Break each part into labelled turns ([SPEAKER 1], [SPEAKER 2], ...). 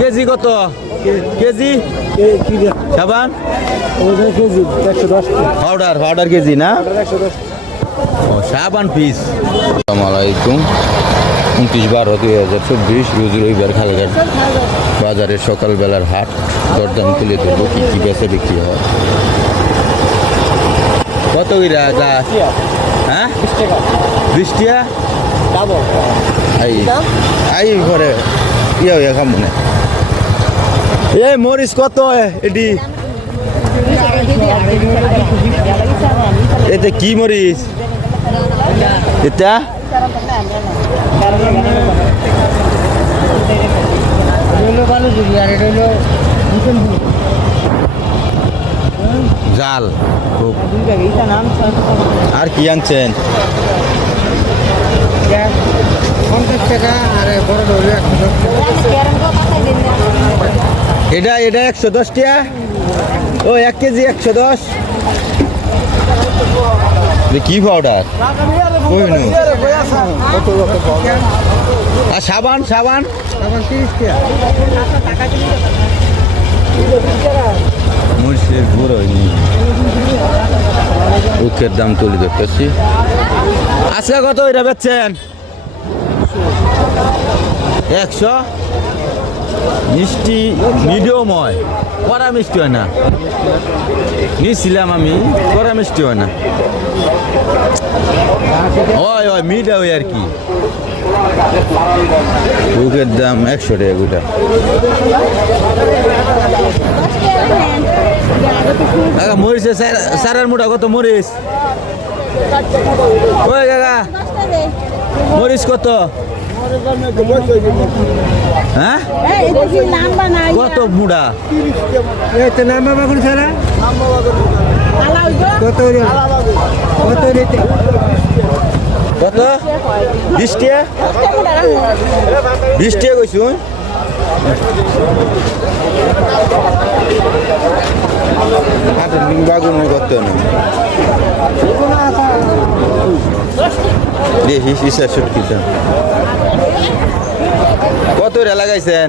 [SPEAKER 1] KG কত? KG? সাবান?
[SPEAKER 2] KG একশো দশ
[SPEAKER 1] পাউডার পাউডার কেজি না? ও সাবান পিস। আসসালামু আলাইকুম। উনত্রিশ বারো দুই হাজার চব্বিশ রোজ রবিবার খালঘাট বাজারের সকালবেলার হাট। দরদাম তুলে ধরবো কী কী বেচে বিক্রি হয়। কত কইরা যা? হ্যাঁ?
[SPEAKER 2] বিশ টাকা।
[SPEAKER 1] আই ঘরে। ইয়া ইয়া খাম মনে। এই মরিচ কত এটি এতে কি মরিচ এটা জাল আর কি আনছেন?
[SPEAKER 2] পঞ্চাশ টাকা আর বড় হইল একশো
[SPEAKER 1] এটা এটা একশো দশ ও এক কেজি একশো দশ। কি পাউডার আর সাবান সাবান? মরিচের গুঁড়ো হয়নি। উখের দাম তুলে ধরতেছি। আচ্ছা কত এটা বেচছেন? একশো? মিষ্টি মিডিয়াম হয় কড়া মিষ্টি হয় না। নিয়েছিলাম আমি, কড়া মিষ্টি হয় না। হয় হয় মিডিয়া হয় আর কি। বুকের দাম একশো টাকা গোটা। কাকা মরিচ সারের মুঠা কত মরিচ ওই কাকা? মরিচ কত? হ্যাঁ? কত মুড়া
[SPEAKER 2] এতে নাম বাবা কোন সারা কত? কত এটা?
[SPEAKER 1] কত বিশ টিয়া বিশ হাতের বাগুন করতে না। দেখি সিসা সুটকি দাম কত। রে লাগাইছেন?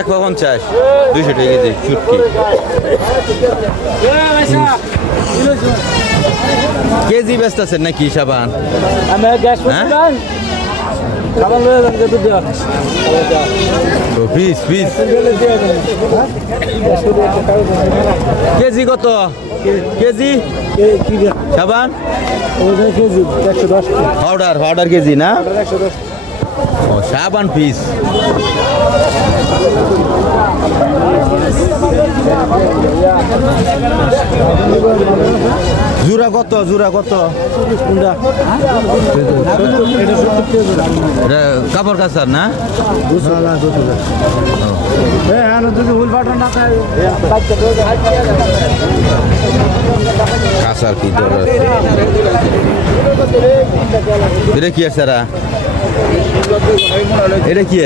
[SPEAKER 1] এক পঞ্চাশ। দুইশো টাকা কেজি সুটকি কেজি ব্যস্ত আছেন নাকি সাবান? কেজি কত? কেজি?
[SPEAKER 2] কি
[SPEAKER 1] সাবান? পাউডার পাউডার কেজি না? ও সাবান পিস। কত? জুরা কত? কাপড় কাচার না? কাঁচার কি এটা কি আছে এটা কি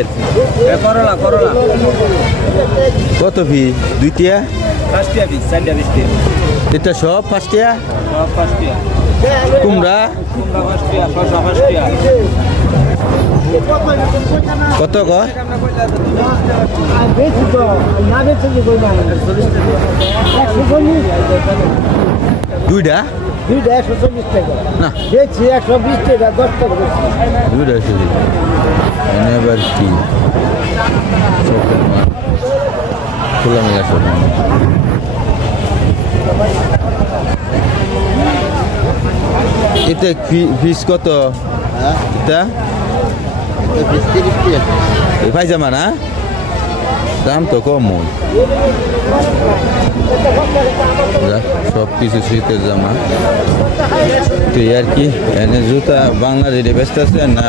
[SPEAKER 2] করলা করলা।
[SPEAKER 1] কত ফি? দুইটিয়া? এটা সব পাঁচটিয়া?
[SPEAKER 2] সব পাঁচটিয়া।
[SPEAKER 1] কুমড়া?
[SPEAKER 2] কুমড়া পাঁচটিয়া শসা পাঁচটিয়া।
[SPEAKER 1] কত দুইটা
[SPEAKER 2] দুইটা একশো চল্লিশ টাকা।
[SPEAKER 1] না।
[SPEAKER 2] দেখছি একশো বিশ টাকা দশ টাকা
[SPEAKER 1] দুইটা এনে আবার কি? খোলামেলা সব এতে ফিস কত? এটা? এই পায়জামা না? দাম তো কম। সব কিছু শীতের জামা তো আর কি এনে জুতা বাংলা রেটে ব্যস্ত আছে না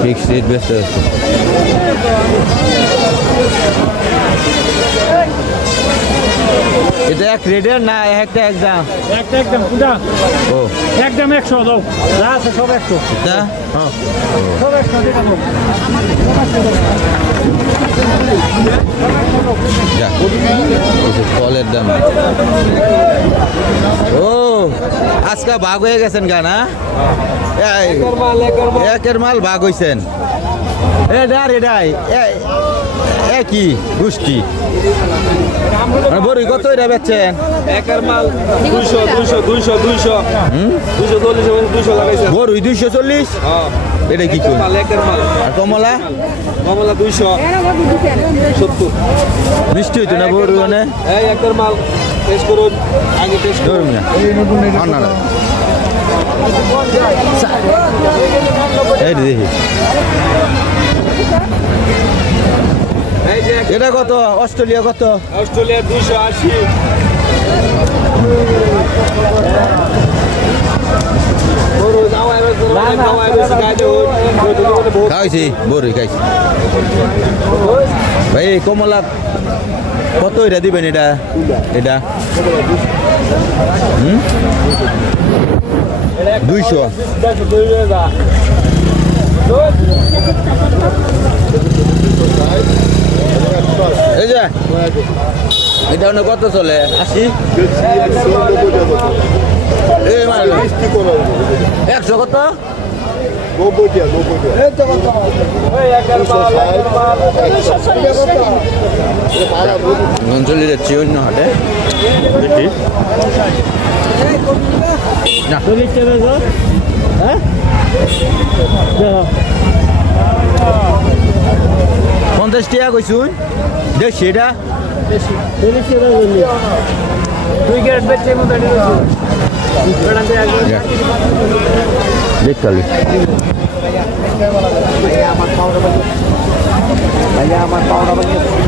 [SPEAKER 1] ফিক্স রেট ব্যস্ত আছে এটা এক রেটের না একটা এক দাম
[SPEAKER 2] একটা একদম কুটা
[SPEAKER 1] ও।
[SPEAKER 2] একদম একশো দাও। যা আছে সব একশো।
[SPEAKER 1] এটা
[SPEAKER 2] সব একশো টাকা দাও।
[SPEAKER 1] যা। ফলের দাম। ও আজকে ভাগ হয়ে গেছেন গা না একের মাল ভাগ হয়েছেন এটা আর এটাই এ- একই গোষ্ঠী। বড়ি কত এটা বেচছেন?
[SPEAKER 2] একের মাল দুইশো দুইশো দুইশো দুইশো। দুইশো চল্লিশ দুইশো লাগাইছে।
[SPEAKER 1] বড়ি দুইশো চল্লিশ?
[SPEAKER 2] হ্যাঁ।
[SPEAKER 1] এটা কি
[SPEAKER 2] মাল
[SPEAKER 1] আর কমলা?
[SPEAKER 2] কমলা দুইশো। সত্তর।
[SPEAKER 1] মিষ্টি হইতো না বড়ি মানে?
[SPEAKER 2] এই একের মাল। টেস্ট করুন। আগে টেস্ট করুন।
[SPEAKER 1] না। এই দেখি। এটা কত? অস্ট্রেলিয়া কত?
[SPEAKER 2] অস্ট্রেলিয়া দুইশো আশি।
[SPEAKER 1] খাইছি বড়ি খাইছি। ভাই কমলা কত এটা দিবেন এটা? এটা? দুইশো এই যে এটা অনেক কত চলে? আশি? একশো কত? চলে যাচ্ছি অন্য হাটে? দেখি। না। পঞ্চাশ টাকা কইছুন? দেখছি এটা? দেখতালি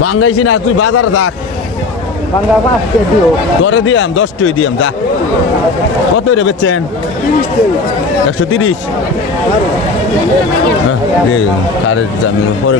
[SPEAKER 1] বাঙ্গাইছি না তুই বাজারে থাক দরে দিয়াম দশ টই দিয়াম যা। কত রে বেচছেন একশো তিরিশ। কারের জামিন পরে